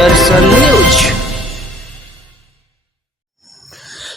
दर्शन news.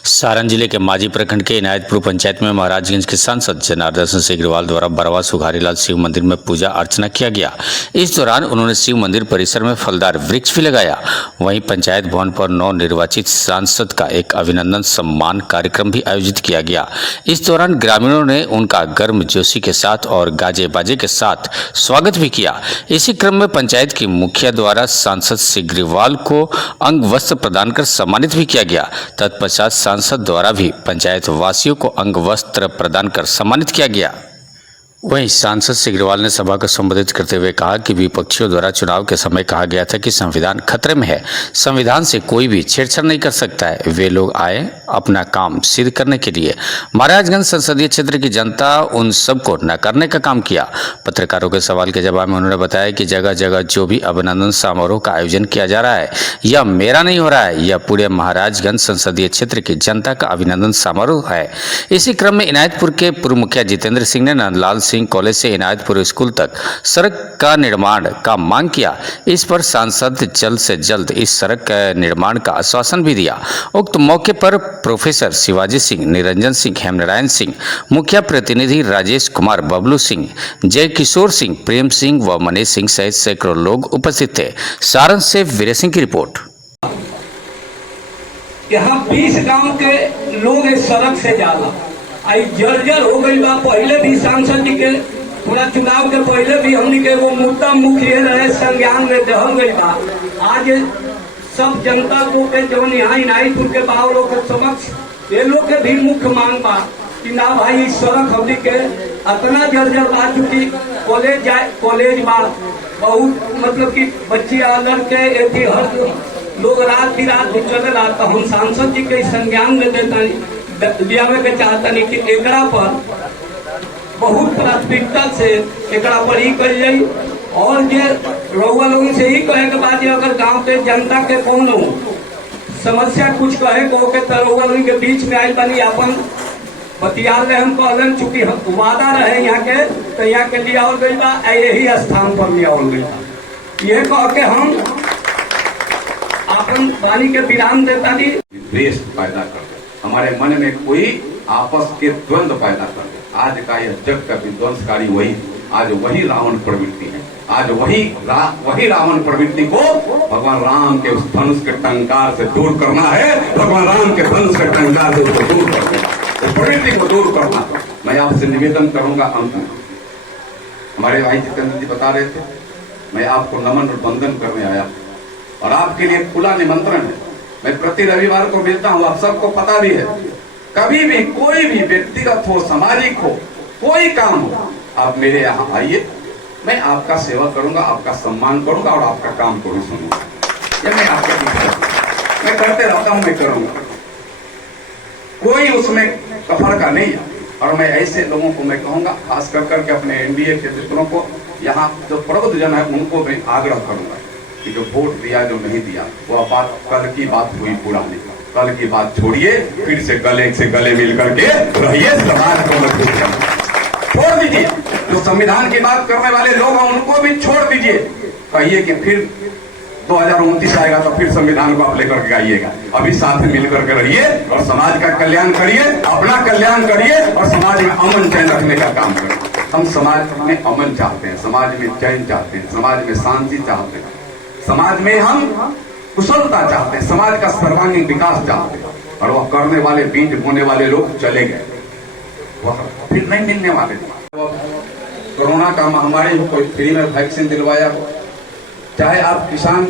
Saran जिले के माजी प्रखंड के इनायतपुर पंचायत में महाराजगंज के सांसद जनार्दन सिंह सिग्रीवाल द्वारा बरवा सुखारीलाल शिव मंदिर में पूजा अर्चना किया गया। इस दौरान उन्होंने शिव मंदिर परिसर में फलदार वृक्ष भी लगाया। वहीं पंचायत भवन पर नवनिर्वाचित सांसद का एक अभिनंदन सम्मान कार्यक्रम भी आयोजित किया गया। इस दौरान ग्रामीणों ने उनका गर्मजोशी के साथ और गाजे बाजे के साथ स्वागत भी किया। इसी क्रम में पंचायत की मुखिया द्वारा सांसद सिग्रीवाल को अंग वस्त्र प्रदान कर सम्मानित भी किया गया। तत्पश्चात सांसद द्वारा भी पंचायत वासियों को अंग वस्त्र प्रदान कर सम्मानित किया गया। वहीं सांसद सिग्रीवाल ने सभा को संबोधित करते हुए कहा कि विपक्षियों द्वारा चुनाव के समय कहा गया था कि संविधान खतरे में है, संविधान से कोई भी छेड़छाड़ नहीं कर सकता है। वे लोग आए अपना काम सिद्ध करने के लिए। महाराजगंज संसदीय क्षेत्र की जनता उन सबको न करने का काम किया। पत्रकारों के सवाल के जवाब में उन्होंने बताया कि जगह जगह जो भी अभिनंदन समारोह का आयोजन किया जा रहा है, यह मेरा नहीं हो रहा है, यह पूरे महाराजगंज संसदीय क्षेत्र की जनता का अभिनंदन समारोह है। इसी क्रम में इनायतपुर के पूर्व मुखिया जितेंद्र सिंह ने नंदलाल सिंह कॉलेज से इनायतपुर स्कूल तक सड़क का निर्माण का मांग किया। इस पर सांसद जल्द से जल्द इस सड़क का निर्माण का आश्वासन भी दिया। उक्त मौके पर प्रोफेसर शिवाजी सिंह, निरंजन सिंह, हेमनारायण सिंह, मुखिया प्रतिनिधि राजेश कुमार, बबलू सिंह, जय किशोर सिंह, प्रेम सिंह व मनीष सिंह सहित सैकड़ों लोग उपस्थित थे। सारण से वीर सिंह की रिपोर्ट। यहाँ 20 गांव के लोग इस सड़क से जाला आई जर्जर हो गई बा। पहले भी सांसद जी के पूरा चुनाव के पहले भी हमने के वो मुद्दा मुख्य रहे संज्ञान में दहल गई बा। आज सब जनता को के जो यहाँ इनायतपुर के बावलों के समक्ष ये लोग के भी मुख्य मांग बा कि ना भाई इस सड़क हमने के इतना जर्जर बा चुकी कॉलेज बा बहुत मतलब कि बच्ची लड़के एथी हर लोग रात भी चलेला। तो हम सांसद जी के संज्ञान में देता दियावे के चाहता नहीं कि एकरा पर बहुत प्राथमिकता से एकरा पर ही कर जाई। और ये रउआ लोगों से ही कहे के बाद अगर गांव के जनता के कोनो समस्या कुछ कहे को के तो रउआ लोगों के बीच में आई बनी अपन बतियाल रहे। हम कहलन चूंकि वादा रहे यहाँ के तो यहाँ के लिया और गई बा यही स्थान पर लिया और गई बा। ये कह के हम अपन पानी के विराम देता नहीं द्वेष पैदा कर हमारे मन में कोई आपस के द्वंद्व पैदा कर दे। आज का यह जग का विध्वंसकारी वही आज वही रावण प्रवृत्ति है। आज वही रावण प्रवृत्ति को भगवान राम के उस धनुष के टंकार से दूर करना है। भगवान राम के धनुष के टंकार से उसको दूर करना, उस प्रवृत्ति को दूर करना। मैं आपसे निवेदन करूंगा। अंत में हमारे भाई जितेंद्र जी बता रहे थे, मैं आपको नमन और वंदन करने आया और आपके लिए खुला निमंत्रण है। मैं प्रति रविवार को मिलता हूँ, आप सबको पता भी है। कभी भी कोई भी व्यक्तिगत हो, सामाजिक हो, कोई काम हो, आप मेरे यहाँ आइए। मैं आपका सेवा करूंगा, आपका सम्मान करूंगा और आपका काम को भी सुनूंगा। ये मैं आपके पीछे मैं करते रहता हूँ, मैं करूंगा। कोई उसमें कफर का नहीं है। और मैं ऐसे लोगों को मैं कहूंगा, खास कर करके अपने एनडीए के मित्रों को, यहाँ जो प्रबुद्ध जन है उनको मैं आग्रह करूंगा कि जो वोट दिया जो नहीं दिया वो बात कल की बात हुई, पुरानी कल की बात छोड़िए। फिर से गले मिल करके रहिए, समाज को मजबूत छोड़ दीजिए। जो संविधान की बात करने वाले लोग हैं उनको भी छोड़ दीजिए। कहिए कि फिर 2029 आएगा तो फिर संविधान को आप लेकर के आइएगा। अभी साथ में मिलकर के रहिए और समाज का कल्याण करिए, अपना कल्याण करिए और समाज में अमन चैन रखने का काम करिए। हम समाज में अमन चाहते हैं, समाज में चैन चाहते हैं, समाज में शांति चाहते हैं, समाज में हम कुशलता चाहते हैं, समाज का सर्वांगीण विकास चाहते हैं। और वह करने वाले, बीज बोने वाले लोग चले गए, वह फिर नहीं मिलने वाले। कोरोना का महामारी हो, कोई फ्री में वैक्सीन दिलवाया हो, चाहे आप किसान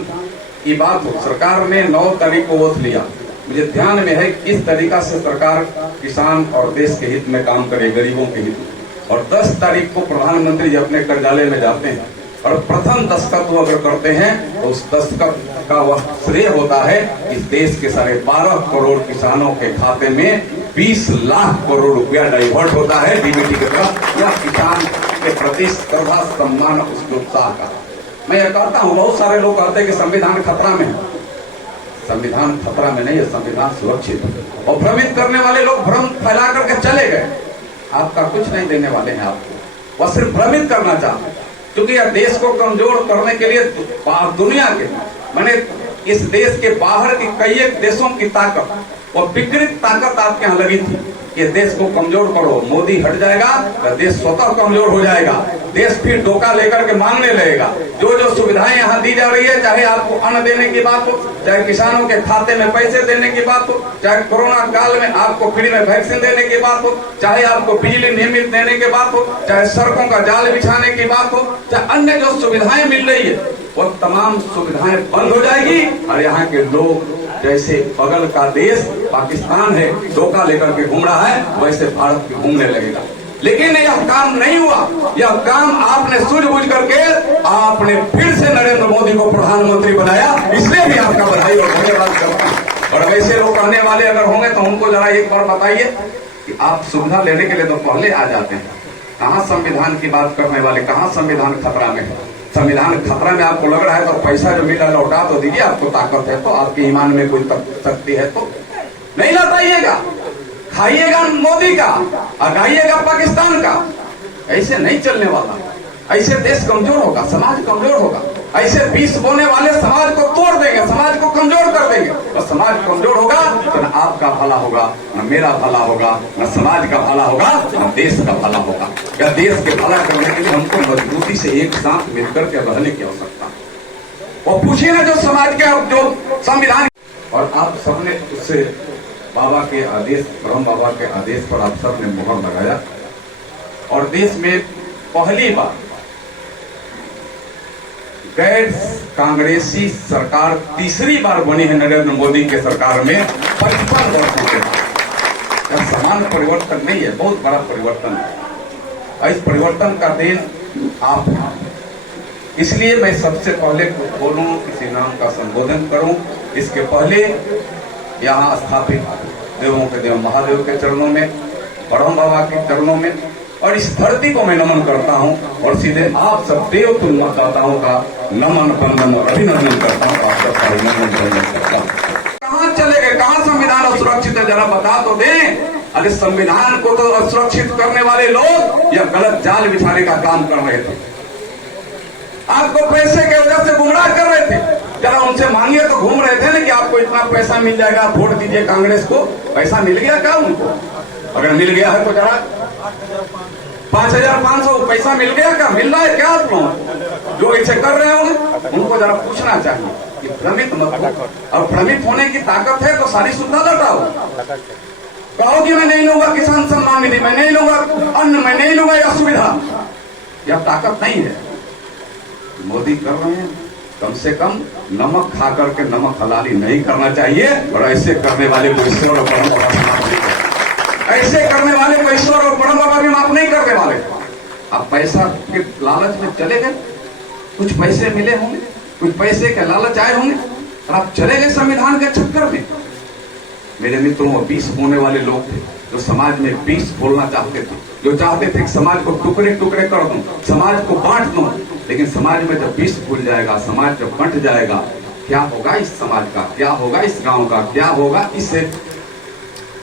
की बात हो, सरकार ने 9 तारीख को वोट लिया। मुझे ध्यान में है किस तरीका से सरकार किसान और देश के हित में काम करे, गरीबों के हित में। और 10 तारीख को प्रधानमंत्री जी अपने कार्यालय में जाते हैं और प्रथम दस्तखत वो अगर करते हैं तो उस दस्तखत का वह श्रेय होता है इस देश के 12.5 करोड़ किसानों के खाते में 20 लाख करोड़ रुपया डाइवर्ट होता है डीबीटी की तरफ। यह किसान के प्रति श्रद्धा, सम्मान, उसके उत्साह का। मैं यह कहता हूँ, बहुत सारे लोग कहते हैं कि संविधान खतरा में है। संविधान खतरा में नहीं है, संविधान सुरक्षित है। और भ्रमित करने वाले लोग भ्रम फैला करके चले गए। आपका कुछ नहीं देने वाले हैं आपको, वह सिर्फ भ्रमित करना चाहते हैं। क्योंकि यह देश को कमजोर करने के लिए दुनिया के मैंने इस देश के बाहर की कई एक देशों की ताकत और विकृत ताकत आपके यहाँ लगी थी। ये देश को कमजोर करो, मोदी हट जाएगा तो देश स्वतः कमजोर हो जाएगा, देश फिर धोखा लेकर के मांगने लगेगा। जो जो सुविधाएं यहाँ दी जा रही है, चाहे आपको अन्न देने की बात हो, चाहे किसानों के खाते में पैसे देने की बात हो, चाहे कोरोना काल में आपको फ्री में वैक्सीन देने की बात हो, चाहे आपको बिजली नियमित देने की बात हो, चाहे सड़कों का जाल बिछाने की बात हो, चाहे अन्य जो सुविधाएं मिल रही है, वो तमाम सुविधाएं बंद हो जाएगी और यहाँ के लोग जैसे बगल का देश पाकिस्तान है धोखा लेकर के घूम रहा है, वैसे भारत भी घूमने लगेगा। लेकिन यह काम नहीं हुआ। यह काम आपने सूझबूझ करके आपने फिर से नरेंद्र मोदी को प्रधानमंत्री बनाया, इसलिए भी आपका बधाई और धन्यवाद करता हूं। और ऐसे लोग कहने वाले अगर होंगे तो उनको जरा एक बार बताइए कि आप सुविधा लेने के लिए तो पहले आ जाते हैं, कहाँ संविधान की बात करने वाले, कहाँ संविधान खतरा में है। संविधान खतरा में आपको लग रहा है तो पैसा जो मिला लौटा तो दीजिए, आपको ताकत है तो, आपके ईमान में कोई शक्ति है तो नहीं लौटाइएगा, खाइएगा मोदी का और खाइएगा पाकिस्तान का। ऐसे नहीं चलने वाला, ऐसे देश कमजोर होगा, समाज कमजोर होगा। ऐसे विष बोने वाले समाज को तोड़ देंगे, समाज को कमजोर कर देंगे। और समाज कमजोर होगा तो न आपका भला होगा, न मेरा भला होगा, न समाज का भला होगा, न देश का भला होगा। या देश के भला करने के लिए हमको मजबूती से एक साथ मिलकर के रहने की आवश्यकता है। और पूछिए ना जो समाज के जो संविधान, और आप सबने उससे बाबा के आदेश, ब्रह्म बाबा के आदेश पर आप सबने मुहर लगाया और देश में पहली बार गैर कांग्रेसी सरकार तीसरी बार बनी है नरेंद्र मोदी के सरकार में 55 वर्षों के बाद। समान परिवर्तन नहीं है, बहुत बड़ा परिवर्तन है। इस परिवर्तन का देन आप, इसलिए मैं सबसे पहले कुछ बोलूं, किसी नाम का संबोधन करूं, इसके पहले यहाँ स्थापित देवों के देव महादेव के चरणों में, ब्रह्म बाबा के चरणों में और इस धरती को मैं नमन करता हूँ और सीधे आप सब देव तुम मतदाताओं का नमन बंदन और अभिनंदन करता हूँ। आप सबका अभिनंदन करता हूँ। कहाँ चले गए, कहाँ संविधान असुरक्षित है, जरा बता तो दें। अरे संविधान को तो असुरक्षित करने वाले लोग या गलत जाल बिछाने का काम कर रहे थे, आपको पैसे के वजह से गुमराह कर रहे थे। जरा उनसे मांगिए तो घूम रहे थे ना कि आपको इतना पैसा मिल जाएगा, वोट दीजिए कांग्रेस को। पैसा मिल गया क्या उनको? अगर मिल गया है तो जरा 5,500 पैसा मिल गया क्या, मिल रहा है क्या आप लोग जो ऐसे कर रहे होंगे? उनको जरा पूछना चाहिए कि भ्रमित मत हो, और भ्रमित होने की ताकत है तो सारी सुविधा लौटाओ। कहो कि मैं नहीं लूंगा किसान सम्मान निधि, मैं नहीं लूंगा अन्न, मैं नहीं लूंगा यह सुविधा, यह ताकत नहीं है। मोदी कर रहे हैं, कम से कम नमक खा करके नमक हलाली नहीं करना चाहिए। और ऐसे करने वाले को ईश्वर और ब्रह्म बाबा माफ नहीं करते, ऐसे करने वाले को ईश्वर और ब्रह्म बाबा भी माफ नहीं करने वाले। आप पैसा के लालच में चले गए, कुछ पैसे मिले होंगे, कुछ पैसे के लालच आए होंगे और आप चले गए संविधान के चक्कर में। मेरे मित्रों, वो 20 होने वाले लोग थे जो समाज में 20 बोलना चाहते थे, जो चाहते थे कि समाज को टुकड़े टुकड़े कर दूं, समाज को बांट दूं। लेकिन समाज में जब 20 भूल जाएगा, समाज जब बंट जाएगा, क्या होगा इस समाज का, क्या होगा इस गांव का, क्या होगा इस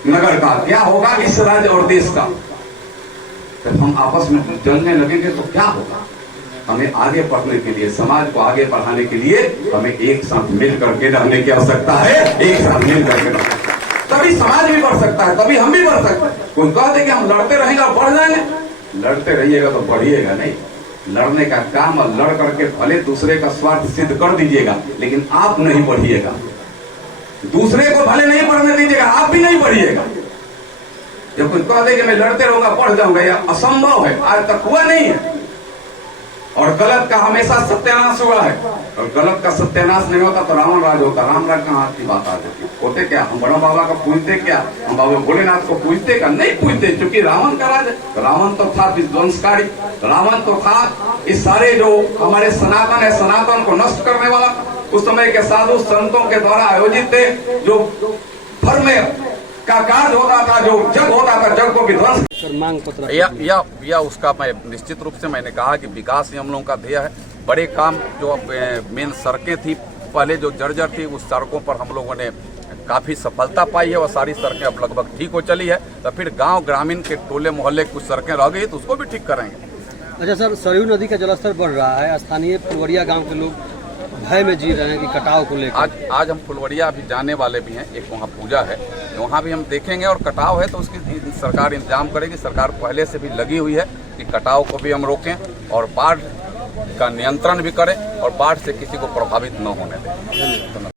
नगर का, क्या होगा इस राज्य और देश का? जब हम आपस में जलने लगेंगे तो क्या होगा? हमें आगे बढ़ने के लिए, समाज को आगे बढ़ाने के लिए हमें एक साथ मिल करके रहने की आवश्यकता है। एक साथ मिल करके तभी समाज भी बढ़ सकता है, तभी हम भी बढ़ सकते हैं। कोई कहते कि हम लड़ते रहेंगे और बढ़ जाएंगे, लड़ते रहिएगा तो बढ़िएगा नहीं। लड़ने का काम और लड़ करके भले दूसरे का स्वार्थ सिद्ध कर दीजिएगा, लेकिन आप नहीं बढ़िएगा। दूसरे को भले नहीं बढ़ने दीजिएगा, आप भी नहीं बढ़िएगा। जब कोई कह दे कि मैं लड़ते रहूंगा बढ़ जाऊंगा, यह असंभव है, आज तक हुआ नहीं है। और गलत का हमेशा सत्यानाश हुआ है, और गलत का सत्यानाश नहीं होता तो रावण राज होता। राम राज कहाँ की बात आ जाती? होते क्या? हम ब्रह्म बाबा का पूजते क्या? हम बाबा भोलेनाथ को पूजते क्या? नहीं पूजते, क्योंकि रावण का राज, रावण तो था विध्वंसकारी, रावण तो था इस सारे जो हमारे सनातन है, सनातन को नष्ट करने वाला। उस समय के साधु संतों के द्वारा आयोजित थे जो धर्म का कार्य होता था, जो जग होता था, जग को विध्वंस मांग पत्र या उसका मैं निश्चित रूप से मैंने कहा कि विकास ही हम लोगों का ध्येय है। बड़े काम जो मेन सड़कें थी पहले जो जर्जर थी, उस सड़कों पर हम लोगों ने काफ़ी सफलता पाई है और सारी सड़कें अब लगभग ठीक हो चली है। तो फिर गांव ग्रामीण के टोले मोहल्ले कुछ सड़कें रह गई तो उसको भी ठीक करेंगे। अच्छा सर, सरयू नदी का जलस्तर बढ़ रहा है, स्थानीय पुरवरिया गांव के लोग भय में जी रहे हैं कि कटाव को लेकर? आज हम फुलवरिया अभी जाने वाले भी हैं, एक वहाँ पूजा है, वहाँ भी हम देखेंगे, और कटाव है तो उसकी सरकार इंतजाम करेगी। सरकार पहले से भी लगी हुई है कि कटाव को भी हम रोकें और बाढ़ का नियंत्रण भी करें और बाढ़ से किसी को प्रभावित न होने दें।